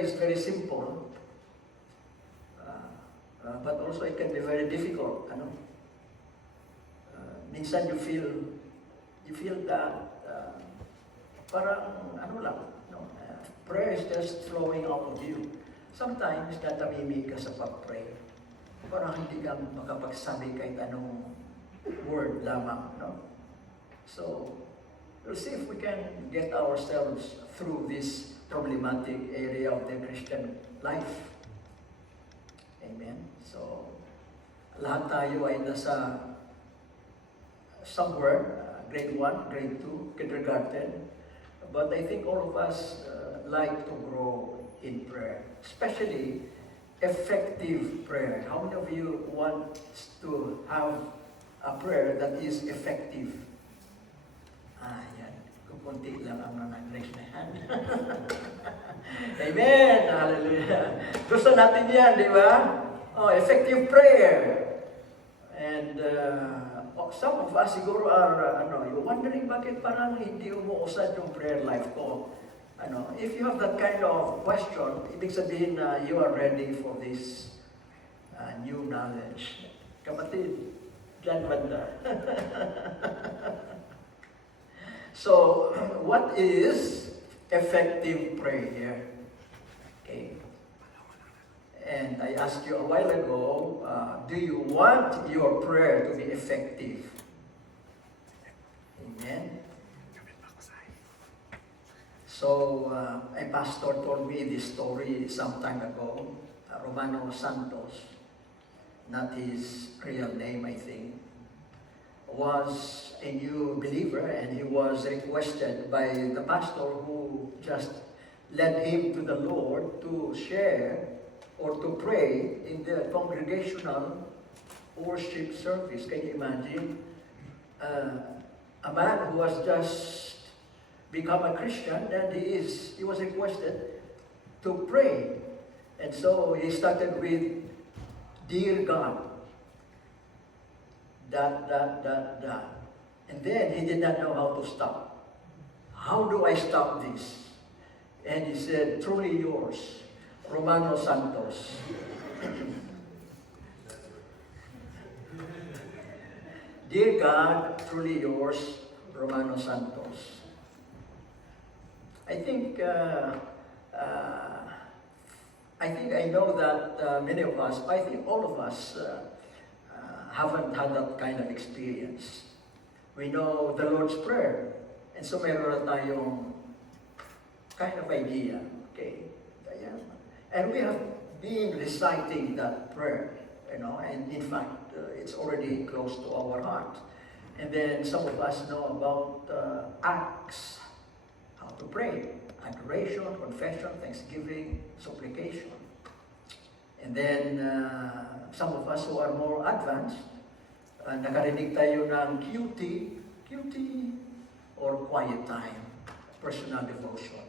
is very simple, but also it can be very difficult. Minsan you feel that parang lang, prayer is just flowing out of you. Sometimes natamimik ka sa pag-pray. Parang hindi ka makapagsabi kahit anong word lamang. So, we'll see if we can get ourselves through this problematic area of the Christian life. Amen? So, lahat tayo ay nasa somewhere, grade 1, grade 2, kindergarten. But I think all of us like to grow in prayer, especially effective prayer. How many of you want to have a prayer that is effective? Yan. Kunti lang ang nag-raise na hand. Amen! Hallelujah! Gusto natin yan, di ba? Effective prayer. And some of us siguro are, you're wondering bakit parang hindi umuusad yung prayer life ko. If you have that kind of question, ibig sabihin na you are ready for this new knowledge. Kapatid, dyan banda. So, what is effective prayer? Okay. And I asked you a while ago, do you want your prayer to be effective? Amen. So, a pastor told me this story some time ago. Romano Santos, not his real name, I think, was a new believer, and he was requested by the pastor who just led him to the Lord to share or to pray in the congregational worship service. Can you imagine? A man who was just become a Christian, and he was requested to pray. And so he started with, "Dear God, ... And then he did not know how to stop. How do I stop this? And he said, "Truly yours, Romano Santos." Dear God, truly yours, Romano Santos. I think I know that many of us, I think all of us, haven't had that kind of experience. We know the Lord's Prayer, and so meron na tayong kind of idea. Okay? And we have been reciting that prayer, and in fact, it's already close to our heart. And then some of us know about acts, how to pray, adoration, confession, thanksgiving, supplication. And then some of us who are more advanced, nakarinig tayo ng QT, or quiet time, personal devotion.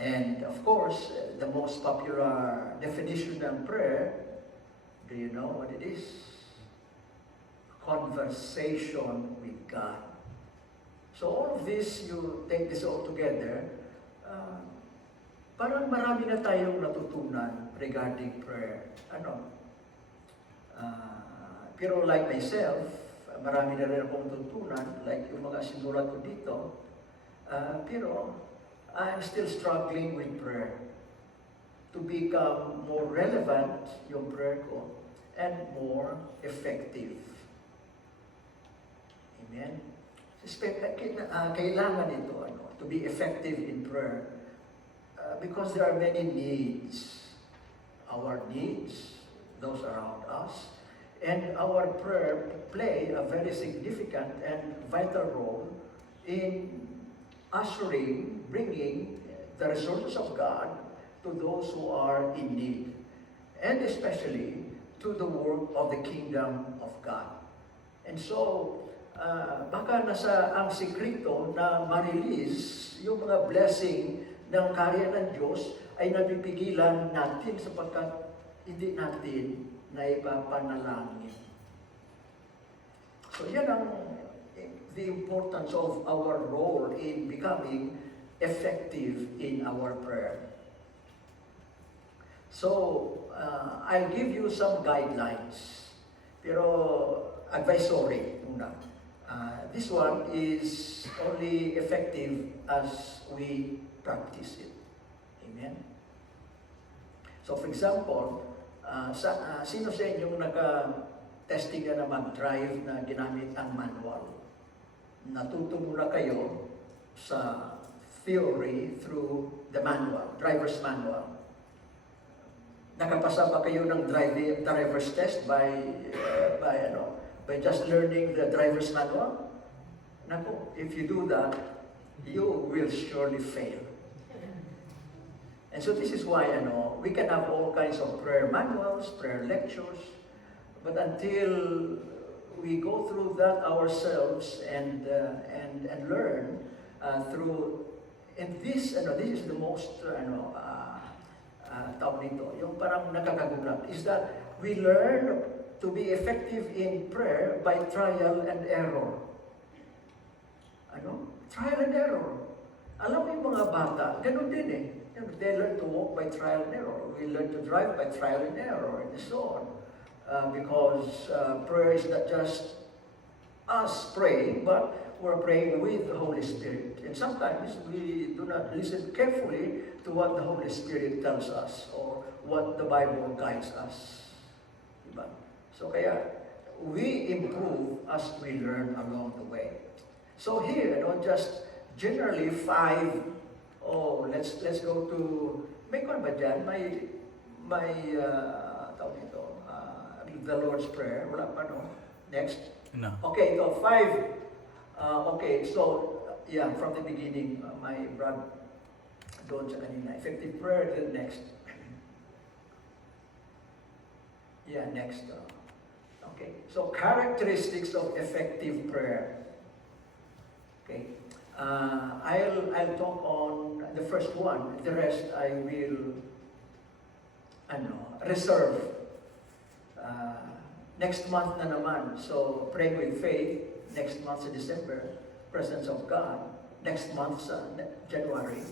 And of course, the most popular definition of prayer, do you know what it is? Conversation with God. So all of this, you take this all together, parang marami na tayong natutunan regarding prayer. Pero like myself, marami na rin akong natutunan, like yung mga sinulat ko dito, pero I'm still struggling with prayer to become more relevant yung prayer ko and more effective. Amen? Kailangan ito, to be effective in prayer. Because there are many needs. Our needs, those around us, and our prayer play a very significant and vital role in ushering, bringing the resources of God to those who are in need, and especially to the work of the kingdom of God. And so, baka ang sekreto na ma-release yung mga blessing ng karya ng Diyos ay napipigilan natin sapagkat hindi natin naipapanalangin. So yan ang the importance of our role in becoming effective in our prayer. So, I'll give you some guidelines. Pero, advisory muna. This one is only effective as we practice it. Amen? So, for example, sino sa inyong naka-testing na mag-drive na ginamit ang manual? Natuto muna kayo sa theory through the manual, driver's manual. Nakapasa ba kayo ng driver's test by just learning the driver's manual? Naku, if you do that, you will surely fail. And so this is why we can have all kinds of prayer manuals, prayer lectures, but until we go through that ourselves and learn through, and this is the most tawag nito, yung parang nakakagulat, is that we learn to be effective in prayer by trial and error. Trial and error. Alam mo yung mga bata, ganun din eh. They learn to walk by trial and error. We learn to drive by trial and error, and so on. Because prayer is not just us praying, but we're praying with the Holy Spirit. And sometimes we do not listen carefully to what the Holy Spirit tells us or what the Bible guides us. Diba? So kaya, we improve as we learn along the way. So here, just generally 5, let's go to, may kung ba dyan? Tawag ito, the Lord's Prayer. Wala pa, no? Next. No. Okay, ito, 5. Okay, so, yeah, from the beginning, my brother, doon sa kanina, effective prayer, then next. Yeah, next. Okay, so characteristics of effective prayer. Okay, I'll talk on the first one. The rest I will, reserve. Next month na naman. So, praying with faith. Next month sa December, presence of God. Next month sa January.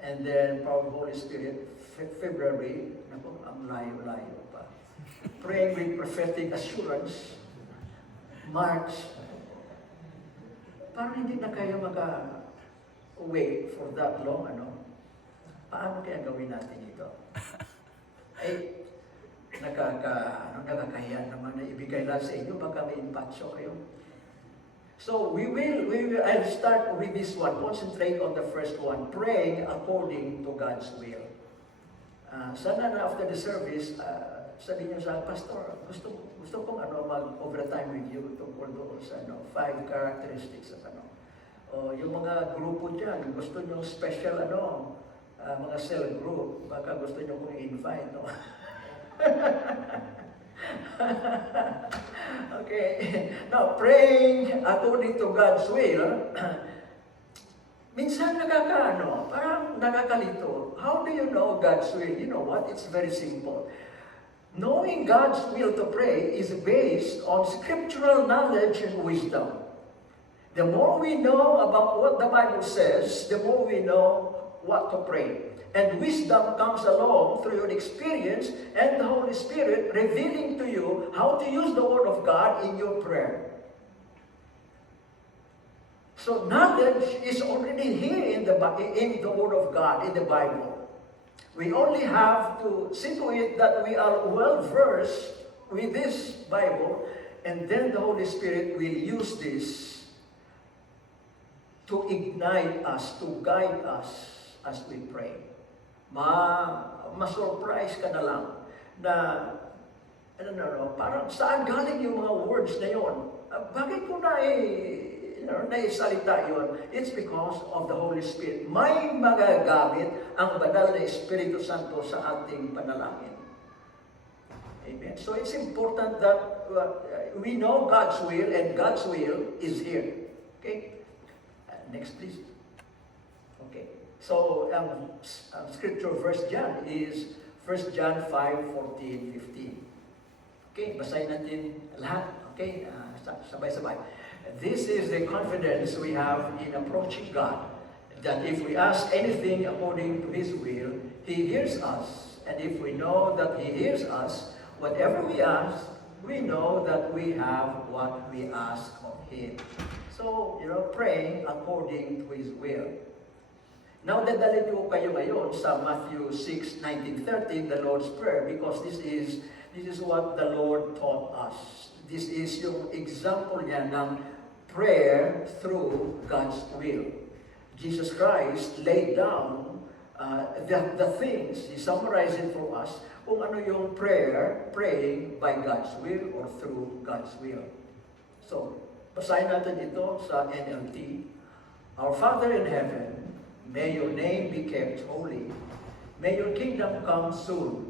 And then, power of Holy Spirit, February. Naku, ang layo-layo pa. Praying with prophetic assurance. March. Parang hindi na kayo wait for that long, Paano kaya gawin natin ito? Ay, nakakahiya naman na ibigay lang sa inyo, baka may impatso kayo. So, I'll start with this one. Concentrate on the first one. Praying according to God's will. Sana na after the service, sabihin niyo sa pastor, gusto kong mag-overtime with you tungkol doon sa 5 characteristics of o yung mga grupo dyan, gusto niyo special mga cell group, baka gusto niyo kong i-invite, no? Okay. Now, praying according to God's will, minsan parang nakakalito. How do you know God's will? You know what? It's very simple. Knowing God's will to pray is based on scriptural knowledge and wisdom. The more we know about what the Bible says, the more we know what to pray. And wisdom comes along through your experience and the Holy Spirit revealing to you how to use the Word of God in your prayer. So knowledge is already here in the Word of God, in the Bible. We only have to see to it that we are well versed with this Bible, and then the Holy Spirit will use this to ignite us, to guide us as we pray. Ma-surprise ka na lang na, parang saan galing yung mga words na yon? Bakit ko naisalita yun? It's because of the Holy Spirit. May magagamit ang banal na Espiritu Santo sa ating panalangin. Amen. So it's important that we know God's will, and God's will is here. Okay? Next, please. Okay. So, scripture verse dyan is 1 John 5:14, 15. Okay, basahin natin lahat. Okay, sabay-sabay. This is the confidence we have in approaching God, that if we ask anything according to His will, He hears us. And if we know that He hears us, whatever we ask, we know that we have what we ask of Him. So, praying according to His will. Now, dadalhin ko kayo ngayon sa Matthew 6:19-30, the Lord's Prayer, because this is what the Lord taught us. This is yung example niya ng prayer through God's will. Jesus Christ laid down the things, He summarized it for us, kung ano yung praying by God's will or through God's will. So, basahin natin ito sa NLT. Our Father in heaven, may your name be kept holy. May your kingdom come soon.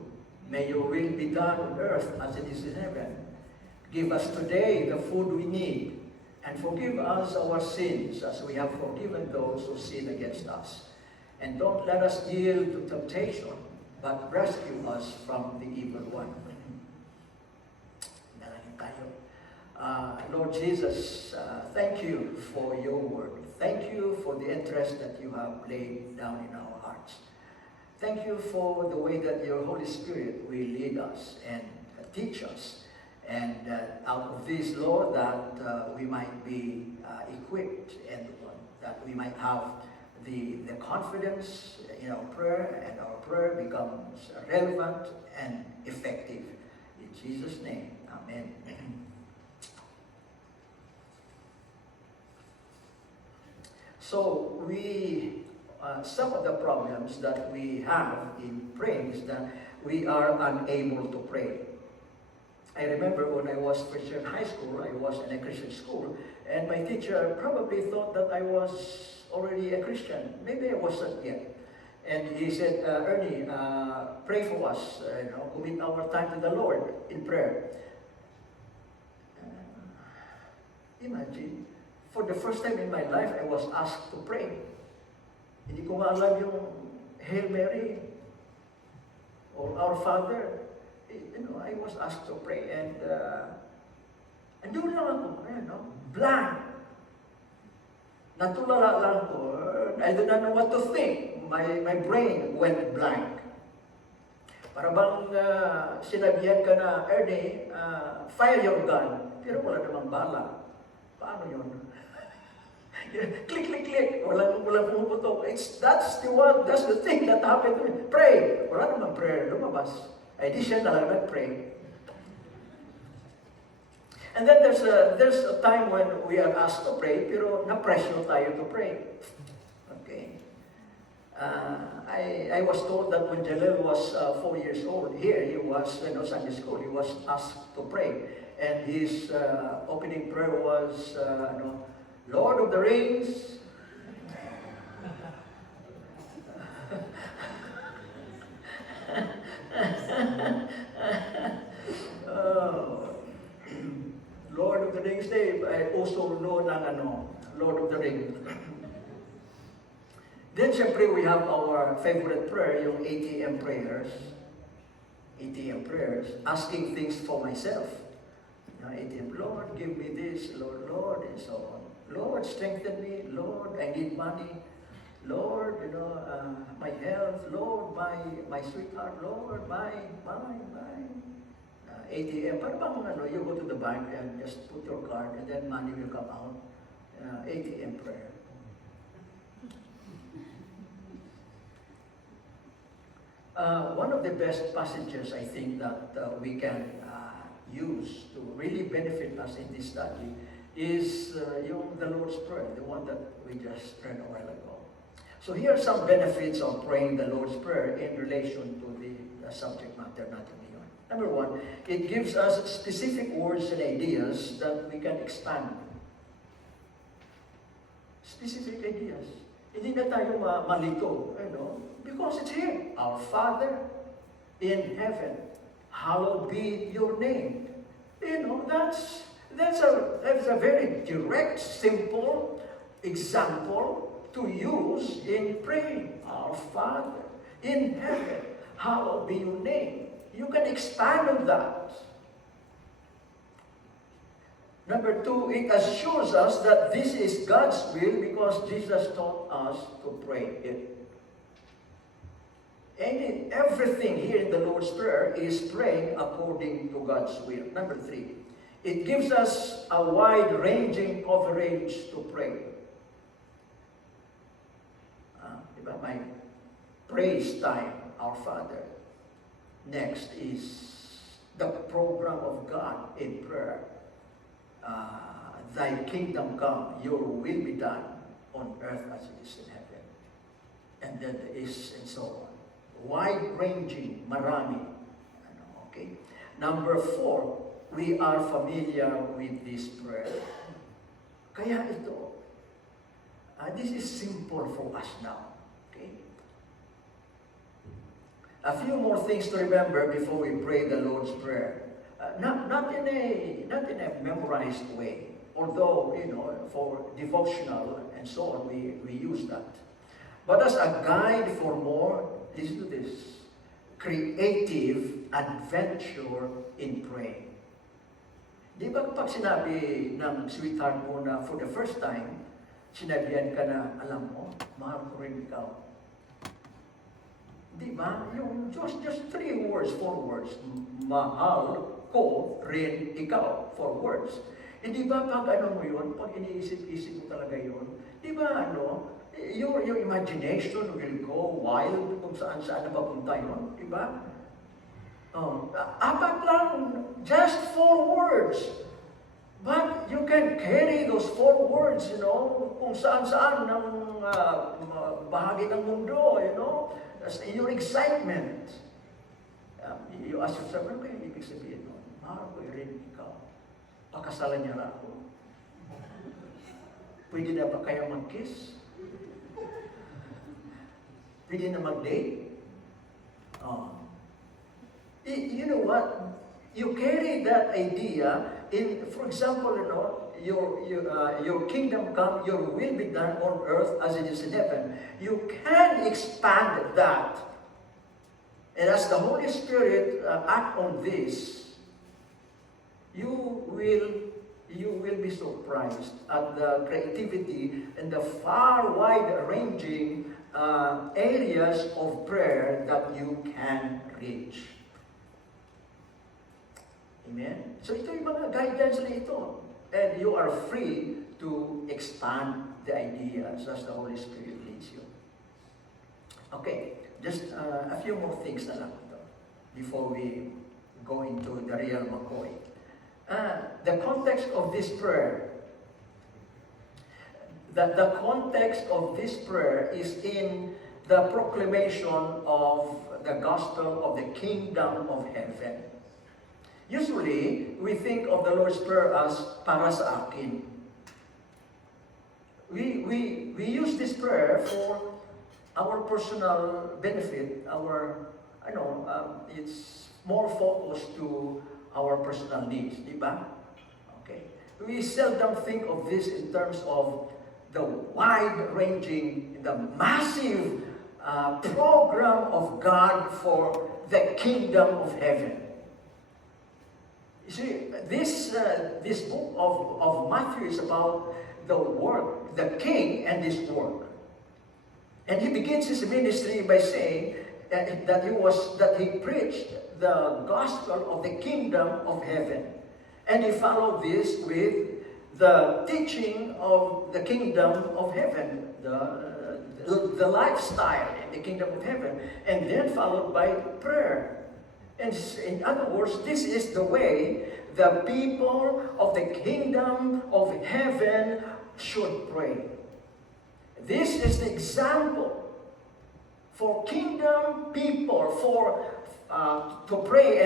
May your will be done on earth as it is in heaven. Give us today the food we need, and forgive us our sins as we have forgiven those who sin against us. And don't let us yield to temptation, but rescue us from the evil one. Dalangin tayo. Lord Jesus, thank you for your word. Thank you for the interest that you have laid down in our hearts. Thank you for the way that your Holy Spirit will lead us and teach us. And out of this, Lord, that we might be equipped and that we might have the confidence in our prayer, and our prayer becomes relevant and effective. In Jesus' name, amen. So some of the problems that we have in praying is that we are unable to pray. I remember when I was first year in high school, I was in a Christian school, and my teacher probably thought that I was already a Christian. Maybe I wasn't yet. And he said, Ernie, pray for us, commit our time to the Lord in prayer. Imagine, for the first time in my life, I was asked to pray. Hindi ko nga alam yung Hail Mary or Our Father. I was asked to pray, and doon lang ako, blank. Natulala lang ako. I do not know what to think. My brain went blank. Para bang sinabihan ka na, Ernie, fire your gun. Pero wala namang bala. Paano yun? Click, click, click. Walang pumuputok. That's the thing that happened to me. Pray. Wala namang prayer. Lumabas. Ay di siya na lang nag-pray. And then there's a time when we are asked to pray, pero na-pressure tayo to pray. Okay. I was told that when Jalil was 4 years old, here he was, Sunday school, he was asked to pray. And his opening prayer was, Lord of the Rings, Lord of the Rings, I also know ng Lord of the Rings. Then, syempre, we have our favorite prayer, yung ATM prayers. ATM prayers, asking things for myself. ATM, Lord, give me this, Lord, and so on. Lord, strengthen me. Lord, I need money. Lord, my health. Lord, my sweetheart. Lord, my. ATM, parang you go to the bank and just put your card and then money will come out. ATM prayer. One of the best passages I think that we can use to really benefit us in this study is the Lord's Prayer, the one that we just read a while ago. So here are some benefits of praying the Lord's Prayer in relation to the subject matter natin ngayon. Number one, it gives us specific words and ideas that we can expand. Specific ideas. Hindi na tayo malito, because it's here. Our Father in heaven, hallowed be your name. That's a very direct, simple example to use in praying. Our Father in heaven, hallowed be your name. You can expand on that. Number two, it assures us that this is God's will because Jesus taught us to pray it. everything here in the Lord's Prayer is praying according to God's will. Number 3, it gives us a wide-ranging coverage to pray. Diba? My praise time, our Father. Next is the program of God in prayer. Thy kingdom come, your will be done on earth as it is in heaven. And then there is, and so on. Wide-ranging, marami. Okay? Number 4, we are familiar with this prayer. Kaya ito, this is simple for us now. Okay? A few more things to remember before we pray the Lord's Prayer. Not in a memorized way. Although, for devotional and so on, we use that. But as a guide for more, listen to this, creative adventure in praying. Di ba pag sinabi ng sweetheart mo na for the first time, sinabihan ka na, alam mo, mahal ko rin ikaw. Di ba? Yung just 3 words, 4 words, mahal ko rin ikaw, 4 words. Di ba pag ano mo yun, pag iniisip-isip mo talaga yun, di ba your imagination will go wild kung saan-saan na papunta yun, di ba? Apat lang, just 4 words. But you can carry those 4 words, kung saan-saan ng bahagi ng mundo, in your excitement. You ask yourself, ano kaya ibig sabihin mo? Mahal ko rin ikaw. Pakasalan niya na ako. Pwede na ba kaya mag-kiss? Pwede na mag-date? You know what? You carry that idea in, for example, your kingdom come, your will be done on earth as it is in heaven. You can expand that. And as the Holy Spirit act on this, you will be surprised at the creativity and the far wide-ranging areas of prayer that you can reach. Amen? So ito yung mga guidance na ito. And you are free to expand the ideas as the Holy Spirit leads you. Okay, just a few more things na lang ito before we go into the real McCoy. The context of this prayer, the context of this prayer is in the proclamation of the gospel of the kingdom of heaven. Usually, we think of the Lord's Prayer as para sa akin. We use this prayer for our personal benefit, it's more focused to our personal needs, di ba? Okay. We seldom think of this in terms of the wide-ranging, the massive program of God for the kingdom of heaven. You see, this book of Matthew is about the work, the king and his work. And he begins his ministry by saying that he preached the gospel of the kingdom of heaven. And he followed this with the teaching of the kingdom of heaven, the lifestyle in the kingdom of heaven, and then followed by prayer. And in other words, this is the way the people of the kingdom of heaven should pray. This is the example for kingdom people to pray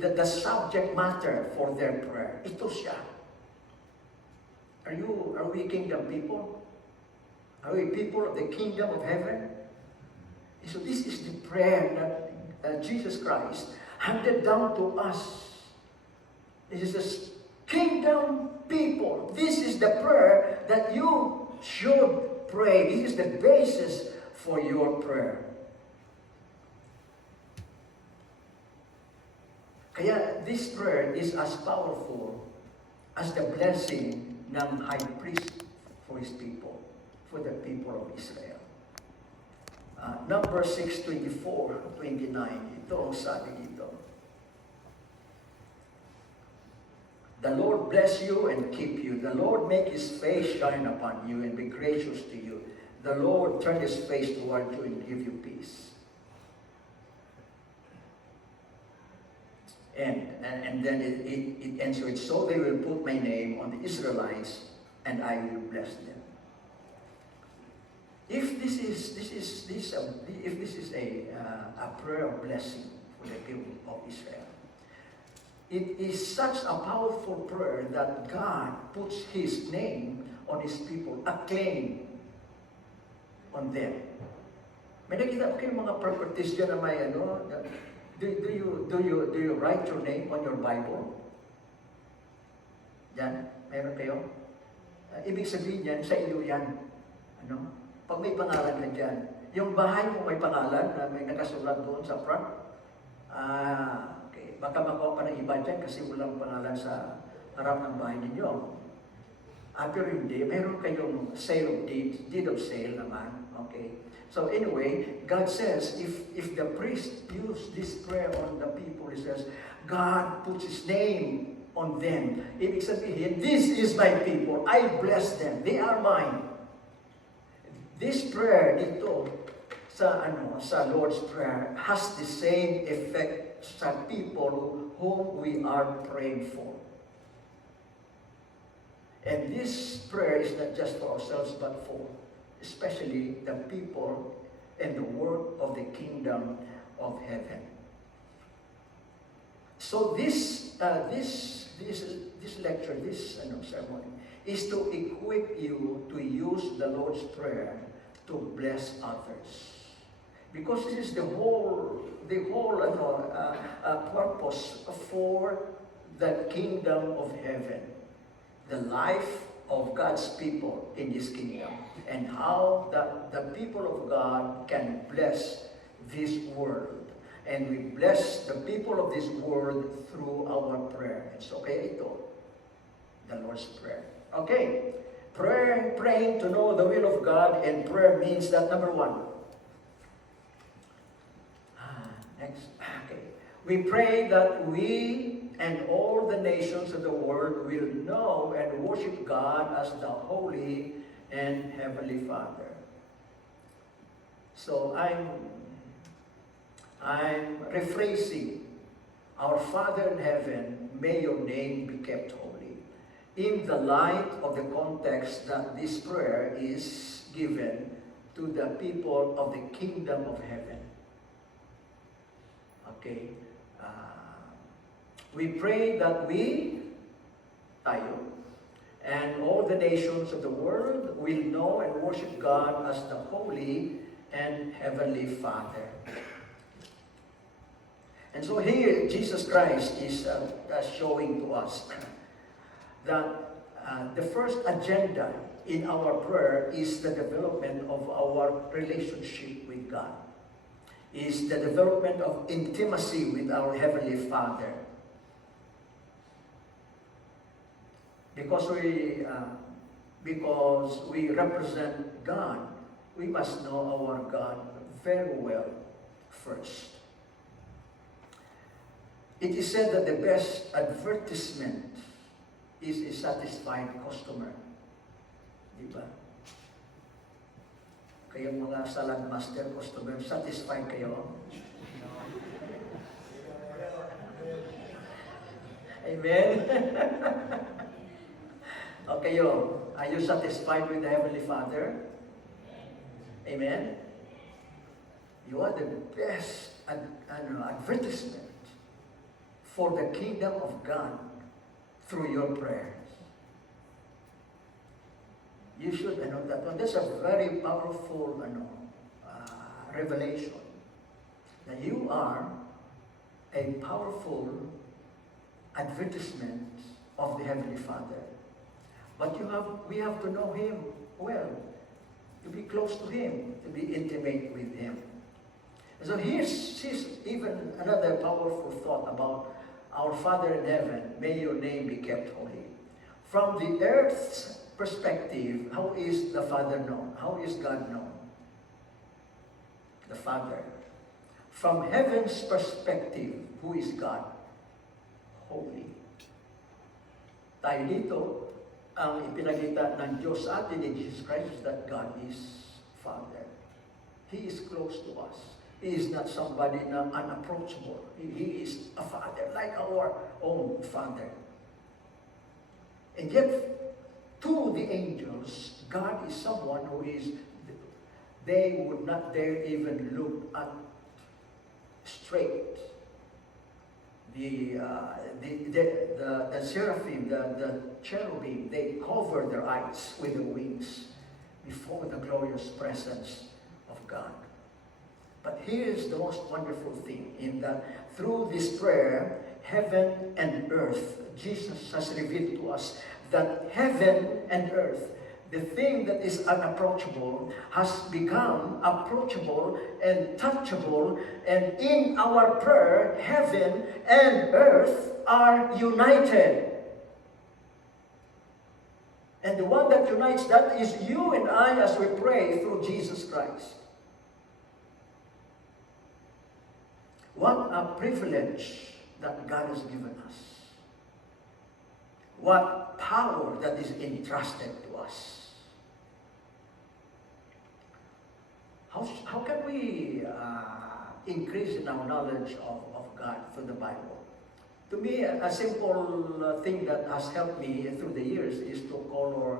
the subject matter for their prayer. Ito siya. Are we kingdom people? Are we people of the kingdom of heaven? So this is the prayer that Jesus Christ handed down to us. This is the kingdom people. This is the prayer that you should pray. This is the basis for your prayer. Kaya this prayer is as powerful as the blessing ng high priest for his people, for the people of Israel. Number 6, 24, 29, ito ang sabi dito. The Lord bless you and keep you. The Lord make His face shine upon you and be gracious to you. The Lord turn His face toward you and give you peace. And then it ends with, so they will put my name on the Israelites and I will bless them. If this is a prayer of blessing for the people of Israel, it is such a powerful prayer that God puts His name on His people, a claim on them. May nakita ko kayong mga properties dyan na may ano, do you write your name on your Bible? Yan, meron kayo? Ibig sabihin yan, sa iyo yan. Ano? Pag may pangalan ka dyan, yung bahay mo may pangalan na may nakasulat doon sa front, okay, baka makuha pa ng iba dyan kasi walang pangalan sa harap ng bahay ninyo. Pero hindi, meron kayong sale of deed of sale naman. Okay. So anyway, God says, if the priest use this prayer on the people, He says, God puts His name on them. Ibig sabihin, this is my people. I bless them. They are mine. This prayer dito sa Lord's Prayer has the same effect sa people whom we are praying for. And this prayer is not just for ourselves, but for especially the people and the work of the kingdom of heaven. So this lecture, this sermon, is to equip you to use the Lord's Prayer to bless others. Because this is the whole purpose for the kingdom of heaven. The life of God's people in this kingdom. And how the people of God can bless this world. And we bless the people of this world through our prayer. So kaya ito, the Lord's Prayer. Okay. Prayer, praying to know the will of God, and prayer means that number one. Next. Okay. We pray that we and all the nations of the world will know and worship God as the Holy and Heavenly Father. So I'm rephrasing. Our Father in heaven, may your name be kept holy. In the light of the context that this prayer is given to the people of the kingdom of heaven. Okay. We pray that tayo, and all the nations of the world will know and worship God as the Holy and Heavenly Father. And so here, Jesus Christ is showing to us that the first agenda in our prayer is the development of our relationship with God, is the development of intimacy with our Heavenly Father. Because we represent God, we must know our God very well first. It is said that the best advertisement is a satisfied customer. Diba? Kayong mga salad master customer, satisfied kayo? Amen? Okay, are you satisfied with the Heavenly Father? Amen? You are the best advertisement for the kingdom of God through your prayers. You should know that one. That's a very powerful revelation. That you are a powerful advertisement of the Heavenly Father. But we have to know Him well, to be close to Him, to be intimate with Him. And so here's even another powerful thought about our Father in heaven. May your name be kept holy. From the earth's perspective, how is the Father known? How is God known? The Father. From heaven's perspective, who is God? Holy. Tayo dito, ang ipinakita ng Diyos sa atin in Jesus Christ is that God is Father. He is close to us. He is not somebody na unapproachable. He is a Father, like our own Father. And yet, to the angels, God is someone who is, they would not dare even look at straight. The seraphim, the cherubim, they cover their eyes with their wings before the glorious presence of God. But here's the most wonderful thing, in that through this prayer, heaven and earth, Jesus has revealed to us that heaven and earth, the thing that is unapproachable, has become approachable and touchable, and in our prayer, heaven and earth are united. And the one that unites that is you and I as we pray through Jesus Christ. What a privilege that God has given us. What power that is entrusted to us. How can we increase in our knowledge of God through the Bible? To me, a simple thing that has helped me through the years is to color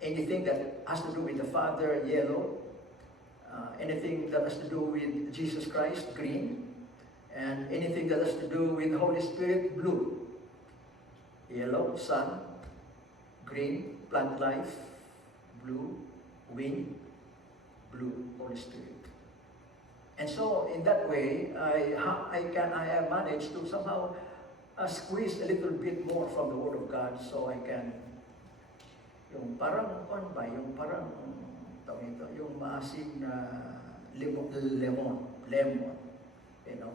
anything that has to do with the Father, yellow. Anything that has to do with Jesus Christ, green. And anything that has to do with the Holy Spirit, blue. Yellow, sun. Green, plant life. Blue, wind. Blue, Holy Spirit. And so, in that way, I have managed to somehow squeeze a little bit more from the Word of God, so I can, yung parang, yung parang, yung maasim na lemon, you know,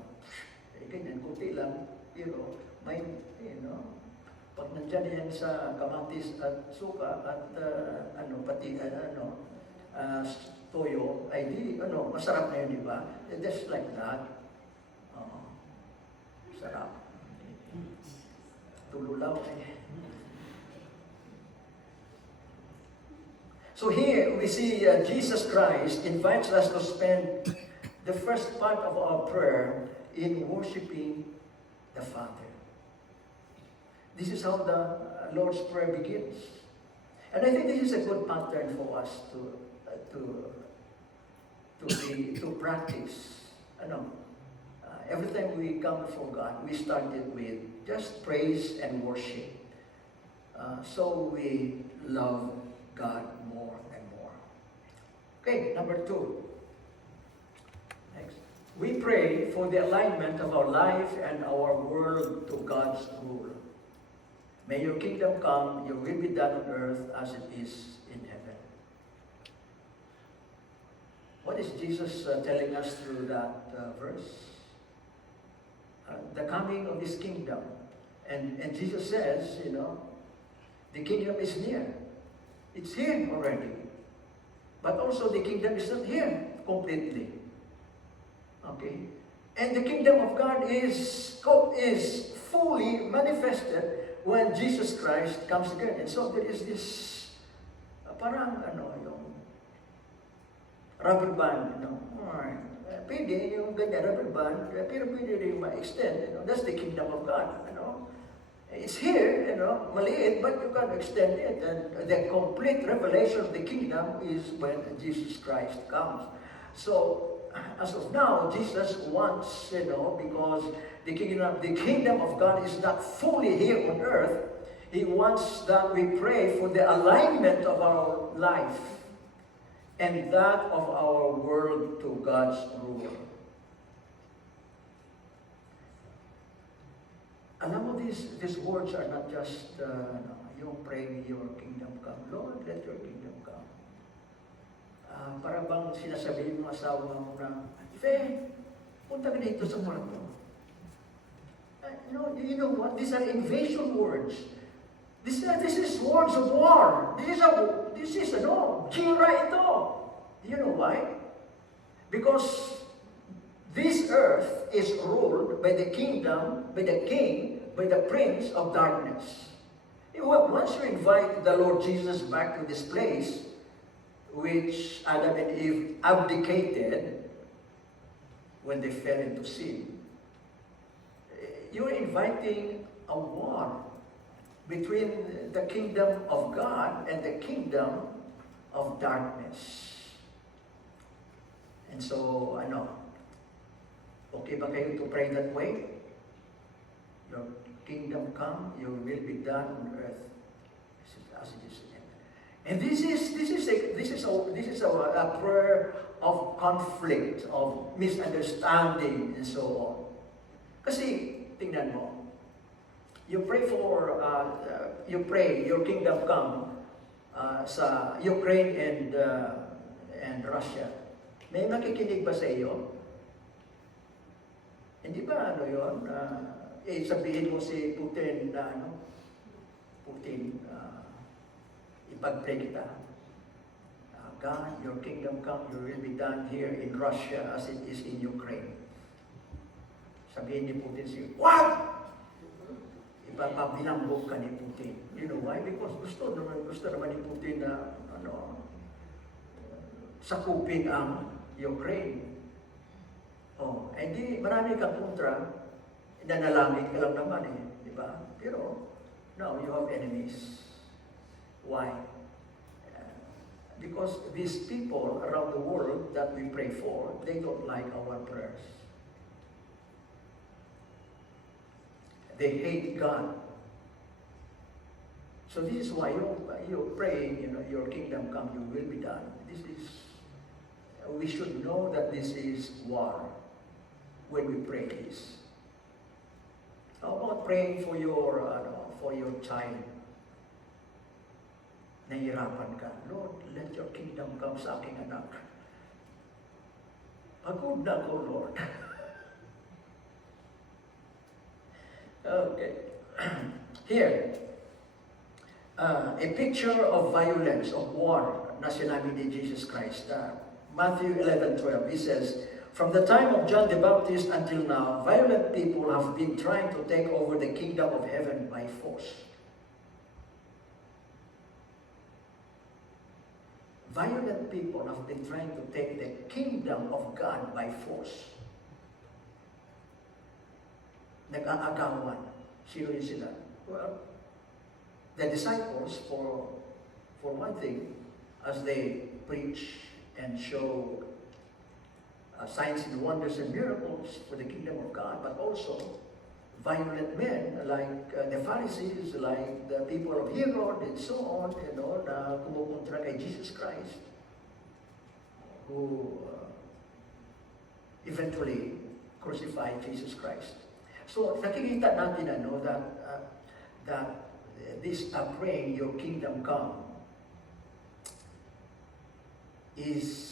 ganyan, kunti lang, pero may, pag nandyan yan sa kamatis at suka at pati toyo, ay di, masarap na yun, di ba? Just like that. Sarap. Tululaw eh. So here we see Jesus Christ invites us to spend the first part of our prayer in worshiping the Father. This is how the Lord's Prayer begins. And I think this is a good pattern for us to practice. Every time we come before God, we start it with just praise and worship. So we love God more and more. Okay, number 2. Next. We pray for the alignment of our life and our world to God's rule. May your kingdom come, your will be done on earth as it is in heaven. What is Jesus telling us through that verse? The coming of His kingdom. And Jesus says, the kingdom is near. It's here already. But also the kingdom is not here completely. Okay? And the kingdom of God is fully manifested when Jesus Christ comes again. And so there is this, parang yung rubber band, pwede yung ganyan rubber band, pero pwede rin ma-extend. That's the kingdom of God. It's here, maliit, but you can extend it. And the complete revelation of the kingdom is when Jesus Christ comes. So, as of now, Jesus wants, because the kingdom of God is not fully here on earth. He wants that we pray for the alignment of our life and that of our world to God's rule. Alam mo, these words are not just yung praying your kingdom come. Lord, let your kingdom come. Para bang sinasabi yung asawa mo na, Fe, punta ka dito sa kwarto. you know what? These are invasion words. This is words of war. This is gira ito. You know why? Because this earth is ruled by the kingdom, by the king, by the prince of darkness. Once you invite the Lord Jesus back to this place, which Adam and Eve abdicated when they fell into sin, you're inviting a war between the kingdom of God and the kingdom of darkness. And so, okay ba kayo to pray that way? Your kingdom come, your will be done on earth as it is in heaven. And this is a prayer of conflict, of misunderstanding, and so on. Kasi tingnan mo, you pray your kingdom come sa Ukraine and Russia. May nakikinig ba sa iyo? Hindi ba yun? Sabihin mo si Putin ipag-pray kita. God, your kingdom come, your will be done here in Russia as it is in Ukraine. Sabihin ni Putin siya, wag! Ipapabilangbog ka ni Putin. You know why? Because gusto naman ni Putin na sakupin ang Ukraine. Hindi marami kang kontra, nanalangin ka lang naman di ba? Pero now you have enemies. Why? Because these people around the world that we pray for, they don't like our prayers. They hate God. So this is why you're praying, your kingdom come, your will be done. We should know that this is war when we pray this. How about praying for your child? Nahihirapan ka. Lord, let your kingdom come sa aking anak. Pagod na ko, Lord. Okay. Here, a picture of violence, of war, na sinabi ni Jesus Christ. Matthew 11:12, he says, from the time of John the Baptist until now, violent people have been trying to take over the kingdom of heaven by force. Violent people have been trying to take the kingdom of God by force. Nag-aagawan. Sino yun sila? Well, the disciples, for one thing, as they preach and show signs and wonders and miracles for the kingdom of God, but also violent men like the Pharisees, like the people of Herod, and so on, na kumukontra kay Jesus Christ, who eventually crucified Jesus Christ. So nakikita natin that this praying your kingdom come is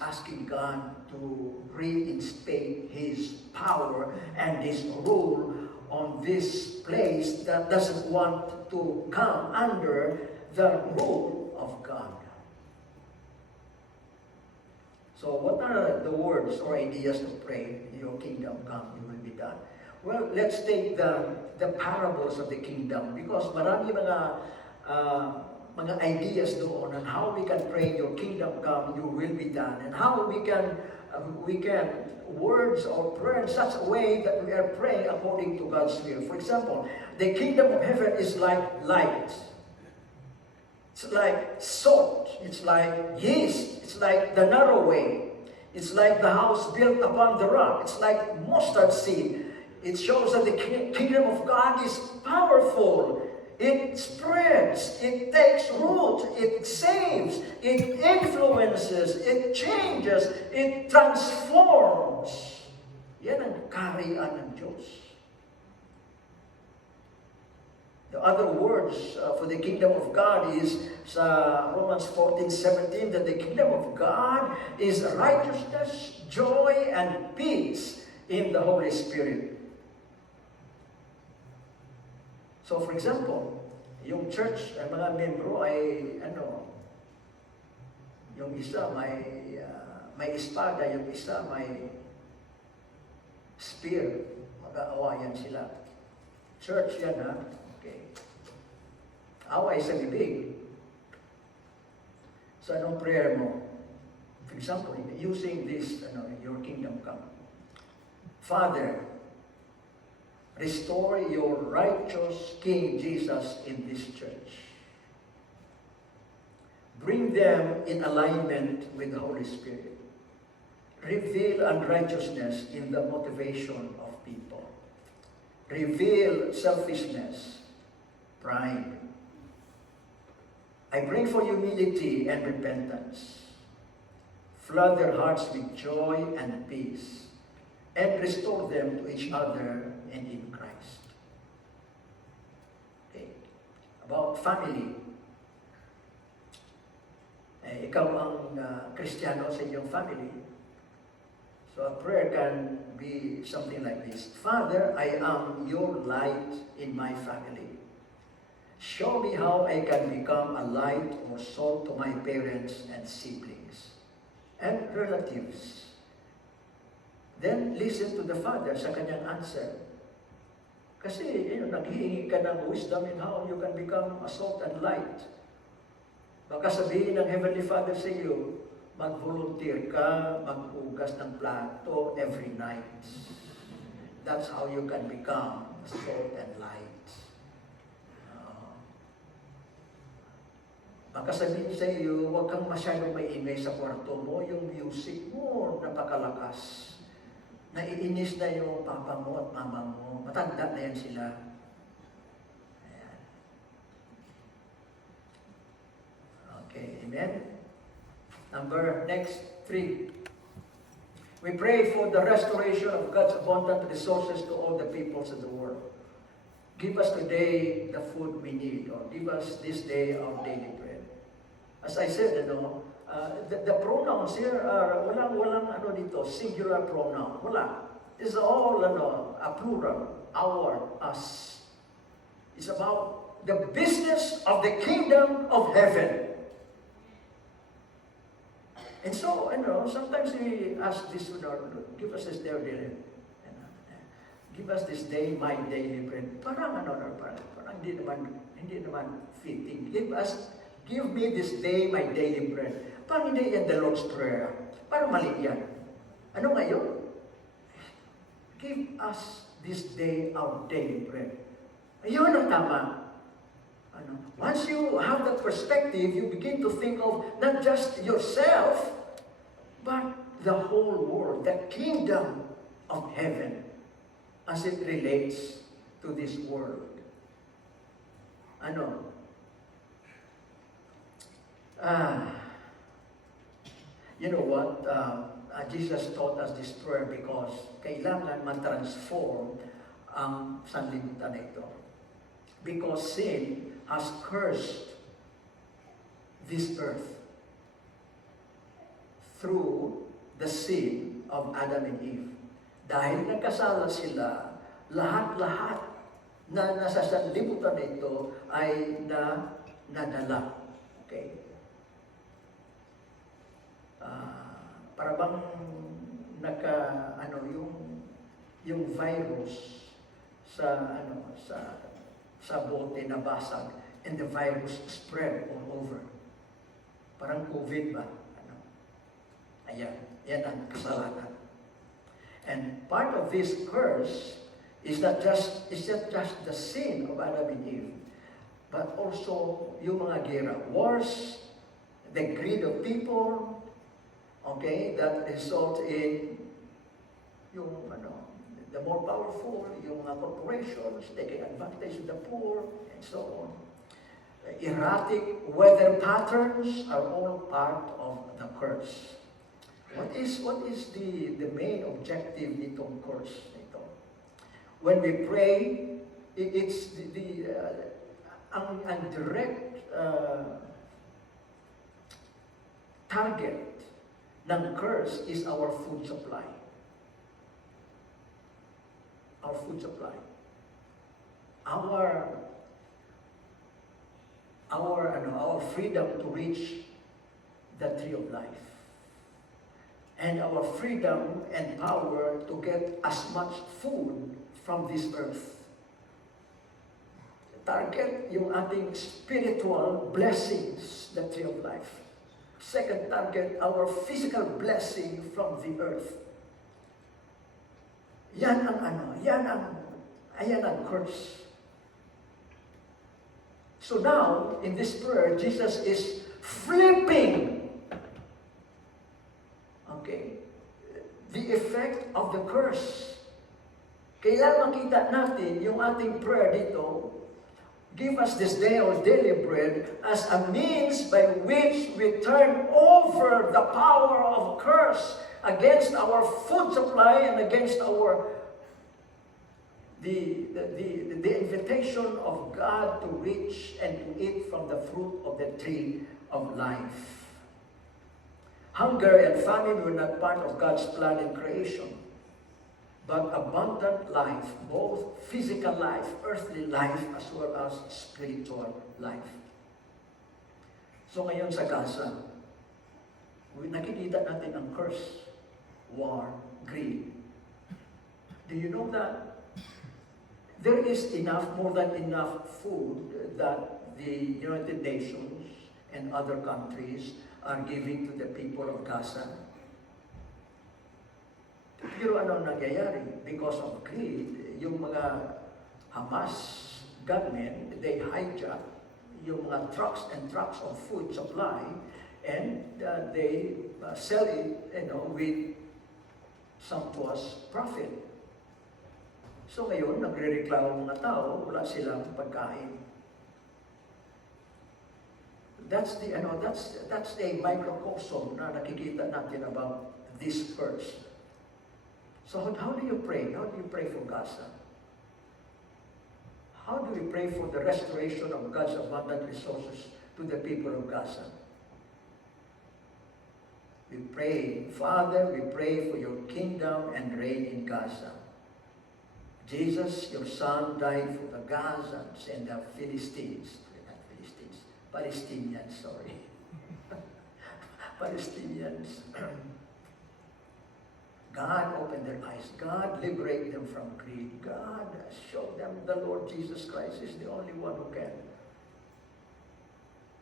asking God to reinstate His power and His rule on this place that doesn't want to come under the rule of God. So what are the words or ideas to pray, your kingdom come, your will be done? Well, let's take the parables of the kingdom, because marami mga ideas doon on how we can pray, your kingdom come, your will be done, and how we can words or prayer in such a way that we are praying according to God's will. For example, the kingdom of heaven is like light. It's like salt. It's like yeast. It's like the narrow way. It's like the house built upon the rock. It's like mustard seed. It shows that the kingdom of God is powerful. It spreads, it takes root, it saves, it influences, it changes, it transforms. Yan ang kaharian ng Diyos. The other words for the kingdom of God is sa Romans 14:17, that the kingdom of God is righteousness, joy, and peace in the Holy Spirit. So for example, yung church, ang mga membro ay yung isa may espada, yung isa may spear, mag-aawayan sila. Church yan, ha? Okay. Away sa bibig. So anong prayer mo? For example, using this, your kingdom come. Father, restore your righteous King Jesus in this church. Bring them in alignment with the Holy Spirit. Reveal unrighteousness in the motivation of people. Reveal selfishness, pride. I pray for humility and repentance. Flood their hearts with joy and peace, and restore them to each other and in Christ. Okay. About family. Ikaw ang Kristiyano sa iyong family. So a prayer can be something like this. Father, I am your light in my family. Show me how I can become a light or salt to my parents and siblings and relatives. Then listen to the Father sa kanyang answer. Kasi naghihingi ka ng wisdom in how you can become a salt and light. Baka sabihin ng Heavenly Father sa iyo, mag-volunteer ka, mag-ugas ng plato every night. That's how you can become a salt and light. Baka sabihin sa iyo, huwag kang masyadong maingay sa kwarto mo, yung music mo, napakalakas. Naiinis na yung papa mo at mama mo. Matanda na yan sila. Ayan. Okay, amen? Next 3. We pray for the restoration of God's abundant resources to all the peoples of the world. Give us today the food we need, or give us this day our daily bread. As I said, the pronouns here are walang dito, singular pronoun. Wala. It's all a plural, our, us. It's about the business of the kingdom of heaven. And so, sometimes we ask this to our Lord, give us this day our daily bread. Give us this day my daily bread. Parang hindi naman fitting. Give me this day my daily bread. Parang hindi yan the Lord's Prayer. Parang mali yan. Ano ngayon? Give us this day our daily bread. Ayun ang tama. Once you have that perspective, you begin to think of not just yourself, but the whole world, the kingdom of heaven, as it relates to this world. You know what? Jesus taught us this prayer because kailangan man-transform ang sanlibutan na ito. Because sin has cursed this earth through the sin of Adam and Eve. Dahil nagkasala sila, lahat-lahat na nasa sanlibutan na ito ay nadala. Okay? Para bang yung virus sa bote na basag, and the virus spread all over. Parang COVID ba? Ayan, yan ang kasalanan. And part of this curse is not just the sin of Adam and Eve, but also yung mga gera, wars, the greed of people, okay, that result in yung the more powerful, yung mga corporations taking advantage of the poor, and so on. Erratic weather patterns are all part of the curse. What is the main objective nitong curse nito? When we pray, it's ang direct target ng curse is our food supply. Our food supply. Our our freedom to reach the tree of life. And our freedom and power to get as much food from this earth. Target yung ating spiritual blessings, the tree of life. Second target, our physical blessing from the earth. Ayan ang curse. So now, in this prayer, Jesus is flipping, the effect of the curse. Kailangan makita natin yung ating prayer dito, give us this day our daily bread, as a means by which we turn over the power of curse against our food supply and against the invitation of God to reach and to eat from the fruit of the tree of life. Hunger and famine were not part of God's plan in creation, but abundant life, both physical life, earthly life, as well as spiritual life. So ngayon sa Gaza, nakikita natin ang curse, war, greed. Do you know that there is more than enough food that the United Nations and other countries are giving to the people of Gaza? Pero ano nangyayari? Because of greed, yung mga Hamas gunmen, they hijack yung mga trucks and trucks of food supply, and they sell it, with sumptuous profit. So ngayon, nagre-reklamo mga tao, wala silang pagkain. That's a microcosm na nakikita natin about this curse. So how do you pray? How do you pray for Gaza? How do we pray for the restoration of God's abundant resources to the people of Gaza? We pray, Father, we pray for your kingdom and reign in Gaza. Jesus, your Son, died for the Gazans and the Palestinians, sorry. Palestinians. God opened their eyes. God liberate them from greed. God showed them the Lord Jesus Christ is the only one who can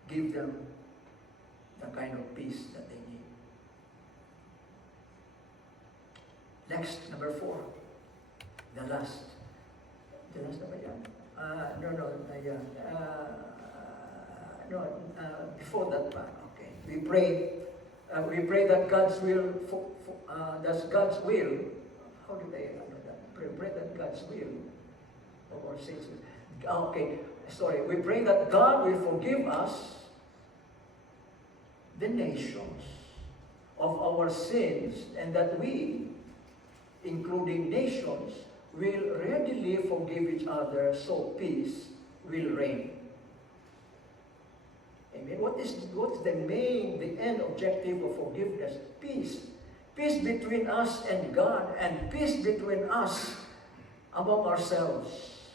give them the kind of peace that they need. Next, number 4. The last na ba yan? Before that part, okay. We pray that God's will, that's God's will. How do they know that? Pray that God's will, or saints will. Okay, sorry. We pray that God will forgive us, the nations, of our sins, and that we, including nations, will readily forgive each other, so peace will reign. Amen. What's the end objective of forgiveness? Peace. Peace between us and God, and peace between us among ourselves.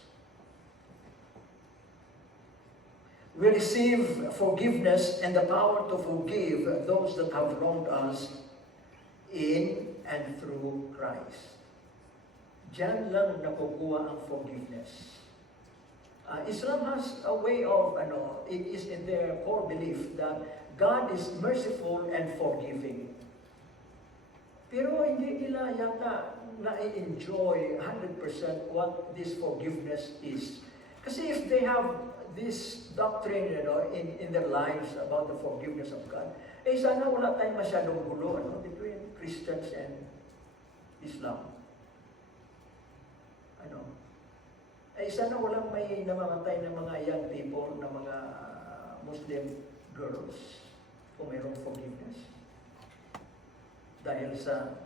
We receive forgiveness and the power to forgive those that have wronged us in and through Christ. Diyan lang nakukuha ang forgiveness. Islam has a way of, it is in their core belief that God is merciful and forgiving. Pero hindi nila yata na-enjoy 100% what this forgiveness is. Kasi if they have this doctrine, in their lives about the forgiveness of God, sana wala tayong masyadong gulo, between Christians and Islam. Sana walang may namamatay na mga young people, na mga Muslim girls, kung mayroong forgiveness. Dahil sa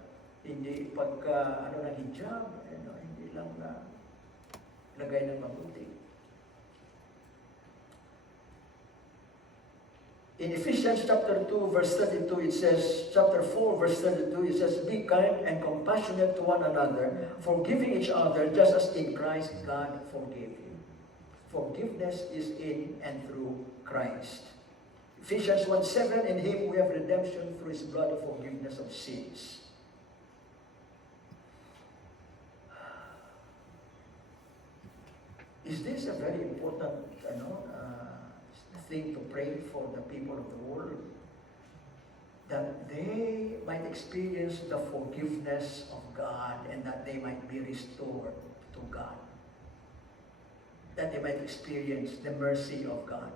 hindi pagka, ng hijab, hindi lang na lagay ng mabuti. In Ephesians chapter 2, verse 32, it says, chapter 4, verse 32, it says, be kind and compassionate to one another, forgiving each other, just as in Christ God forgave you. Forgiveness is in and through Christ. Ephesians 1:7, in Him we have redemption through His blood of forgiveness of sins. Is this a very important thing to pray for the people of the world? That they might experience the forgiveness of God and that they might be restored to God. That they might experience the mercy of God.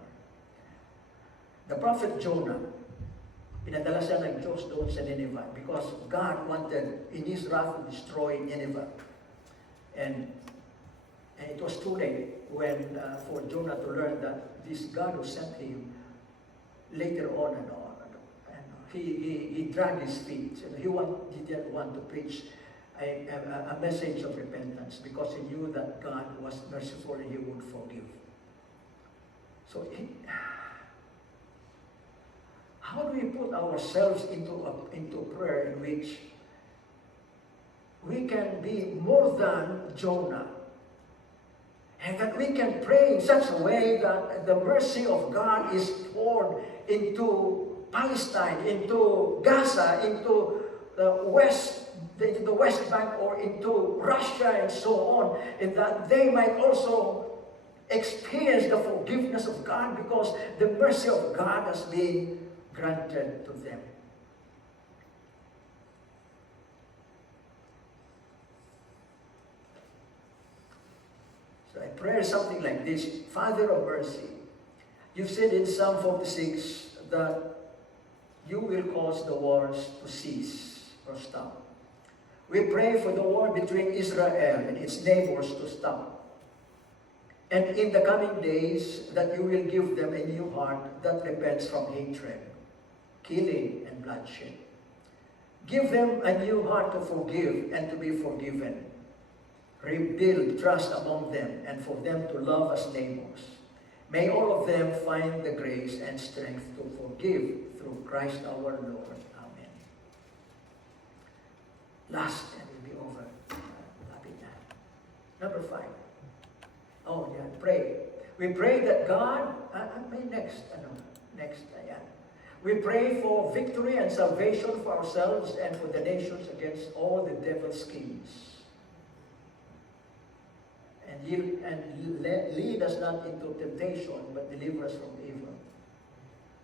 The prophet Jonah, pinadala siya ng Diyos doon sa Nineveh because God wanted in His wrath to destroy Nineveh. And it was too late when for Jonah to learn that this God who sent him later on he dragged his feet. He didn't want to preach a message of repentance because he knew that God was merciful and He would forgive. So how do we put ourselves into prayer in which we can be more than Jonah? And that we can pray in such a way that the mercy of God is poured into Palestine, into Gaza, into the West Bank, or into Russia and so on, and that they might also experience the forgiveness of God because the mercy of God has been granted to them. So I pray something like this: Father of mercy, you've said in Psalm 46 that you will cause the wars to cease or stop. We pray for the war between Israel and its neighbors to stop. And in the coming days, that you will give them a new heart that repents from hatred, killing, and bloodshed. Give them a new heart to forgive and to be forgiven. Rebuild trust among them and for them to love as neighbors. May all of them find the grace and strength to forgive through Christ our Lord. Amen. Last, and we'll be over. Number 5. Oh, yeah, pray. We pray that God, we pray for victory and salvation for ourselves and for the nations against all the devil's schemes. And lead us not into temptation, but deliver us from evil,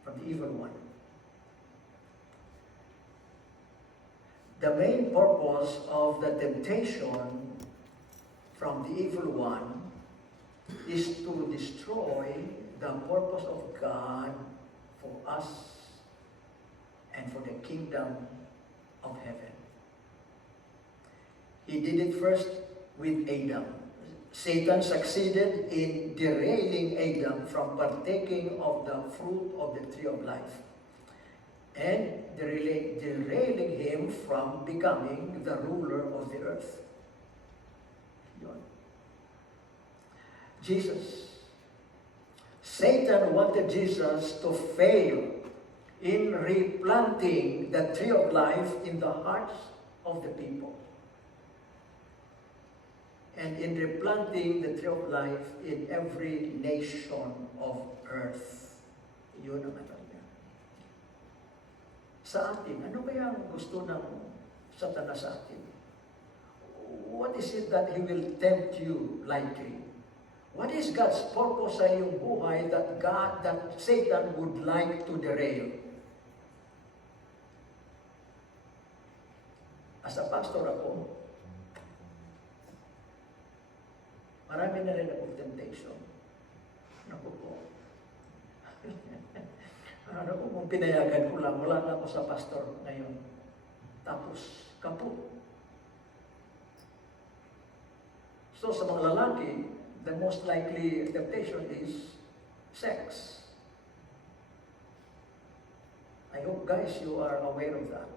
from the evil one. The main purpose of the temptation from the evil one is to destroy the purpose of God for us and for the kingdom of heaven. He did it first with Adam. Satan succeeded in derailing Adam from partaking of the fruit of the tree of life and derailing him from becoming the ruler of the earth. Satan wanted Jesus to fail in replanting the tree of life in the hearts of the people. And in replanting the tree of life in every nation of earth. Yun ang naman. Sa atin, ano kaya ang gusto ng Satanas sa atin? What is it that he will tempt you likely? What is God's purpose sa iyong buhay that Satan would like to derail? As a pastor ako, marami na rin akong temptation. Naku po. Ano po, kung pinayagan ko lang, wala na ako sa pastor ngayon. Tapos, kaput. So, sa mga lalaki, the most likely temptation is sex. I hope, guys, you are aware of that.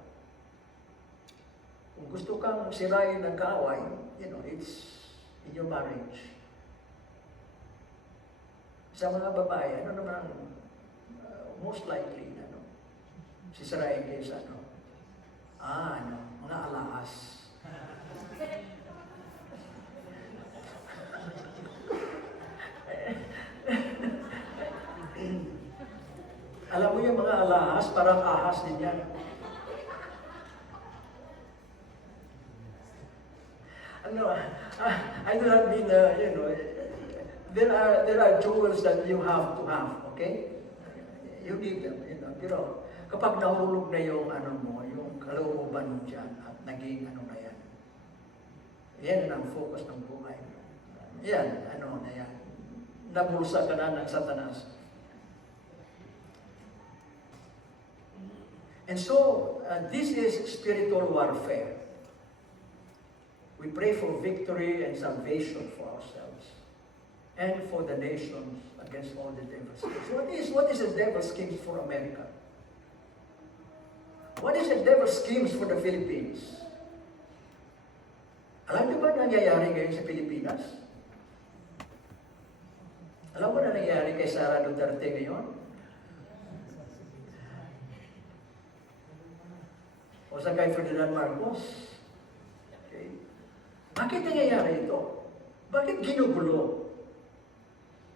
Kung gusto kang sirain ng kaaway, it's in your marriage. Sa mga babae, ano naman most likely, sisirain kayo sa mga alahas. yung mga alahas, parang ahas din yan. I do not mean, there are jewels that you have to have, okay? You need them, Pero kapag nahulog na yung yung kalooban mo dyan at naging na yan ang focus ng buhay. Yan, na yan. Nabulsa ka na ng Satanas. And so, this is spiritual warfare. We pray for victory and salvation for ourselves and for the nations against all the devil's schemes. What is the devil's schemes for America? What is the devil's schemes for the Philippines? Alam niyo ba nangyayari ngayon sa Pilipinas? Alam mo na nangyayari kay Sara Duterte ngayon? O sa kay Ferdinand Marcos? Okay. Bakit nangyayari ito? Bakit ginugulo?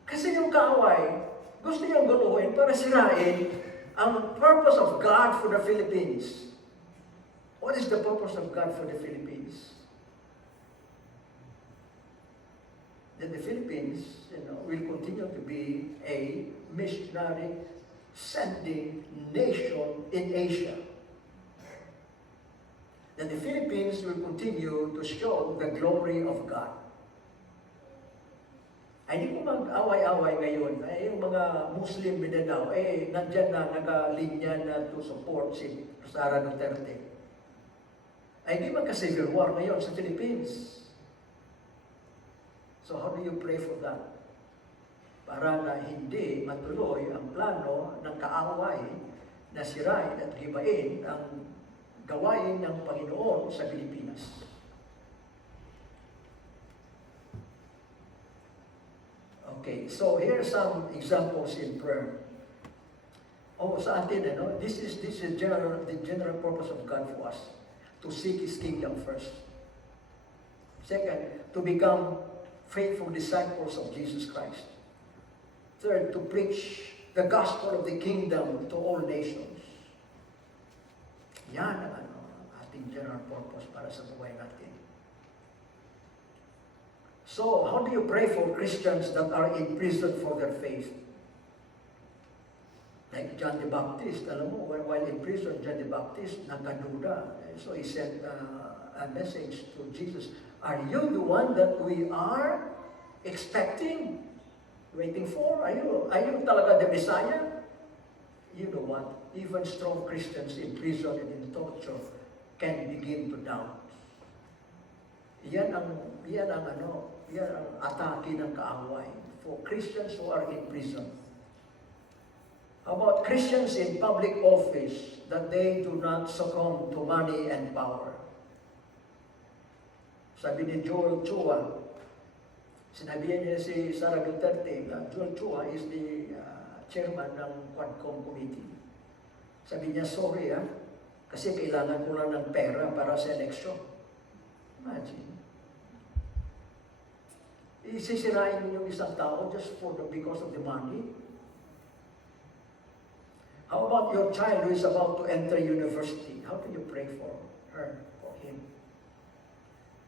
Kasi yung kaaway, gusto niyang guluhin para sirain ang purpose of God for the Philippines. What is the purpose of God for the Philippines? That the Philippines, will continue to be a missionary sending nation in Asia. That the Philippines will continue to show the glory of God. Ay, hindi ko mag-away-away ngayon. Ay, yung mga Muslim Mindanao, nandyan na nakalinya na to support si Sara Duterte. Ay, hindi magka-civil war ngayon sa Philippines. So how do you pray for that? Para na hindi matuloy ang plano ng kaaway na sirain at gibain ang gawain ng Panginoon sa Pilipinas. Okay, so here are some examples in prayer. Sa atin, this is the general purpose of God for us, to seek His kingdom first. Second, to become faithful disciples of Jesus Christ. Third, to preach the gospel of the kingdom to all nations. Yan ang ating general purpose para sa buhay natin. So, how do you pray for Christians that are in prison for their faith? Like John the Baptist, alam mo, while in prison, John the Baptist nakaduda. So he sent a message to Jesus. Are you the one that we are expecting, waiting for? Are you talaga the Messiah? You know what? Even strong Christians in prison and in torture can begin to doubt. Yan ang atake ng kaaway for Christians who are in prison. How about Christians in public office that they do not succumb to money and power? Sabi ni Joel Chua, sinabihan niya si Sara Duterte, Joel Chua is the chairman ng Quadcom Committee. Sabi niya, sorry kasi kailangan ko lang ng pera para sa eleksyon. Imagine. Isisirain mo yung isang tao just because of the money? How about your child who is about to enter university? How do you pray for her, for him?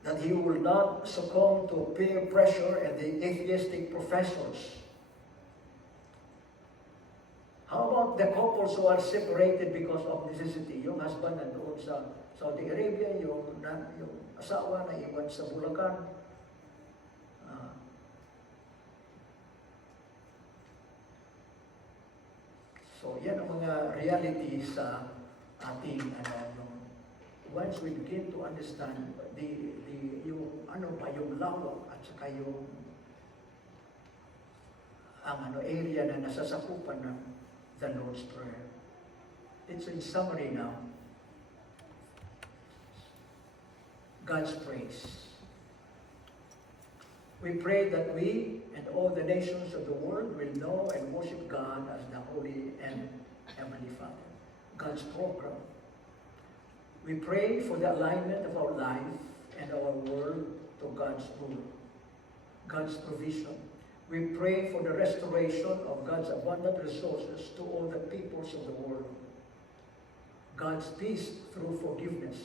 That he will not succumb to peer pressure and the atheistic professors. How about the couples who are separated because of necessity? Yung husband nandoon sa Saudi Arabia, yung asawa na iwan sa Bulacan. So yan ang mga reality sa ating once we begin to understand yung lawak at saka yung area na nasasakupan ng the Lord's Prayer. It's in summary now. God's praise. We pray that we and all the nations of the world will know and worship God as the Holy and Heavenly Father. God's program. We pray for the alignment of our life and our world to God's rule, God's provision, We pray for the restoration of God's abundant resources to all the peoples of the world. God's peace through forgiveness.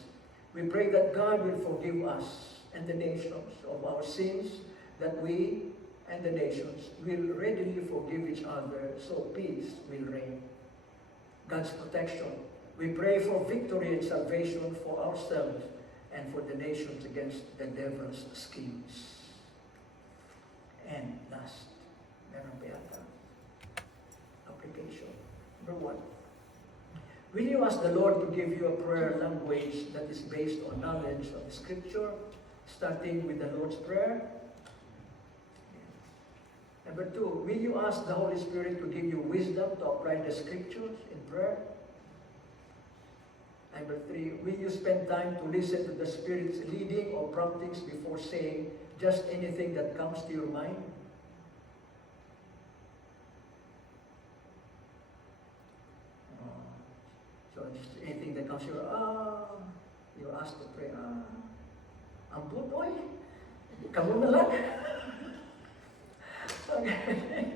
We pray that God will forgive us and the nations of our sins, that we and the nations will readily forgive each other, so peace will reign. God's protection. We pray for victory and salvation for ourselves and for the nations against the devil's schemes. And last, meron pa yata, application. Number 1. Will you ask the Lord to give you a prayer language that is based on knowledge of the Scripture, starting with the Lord's Prayer? Number 2, will you ask the Holy Spirit to give you wisdom to apply the Scriptures in prayer? Number 3, will you spend time to listen to the Spirit's leading or promptings before saying just anything that comes to your mind? So just anything that comes to your, you ask to pray, ang butoy, kamu na lang. Okay.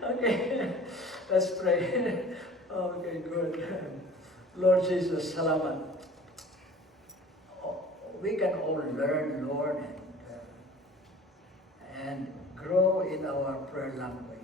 Okay, let's pray. Okay, good. Lord Jesus, salamat. We can all learn, Lord, and grow in our prayer language.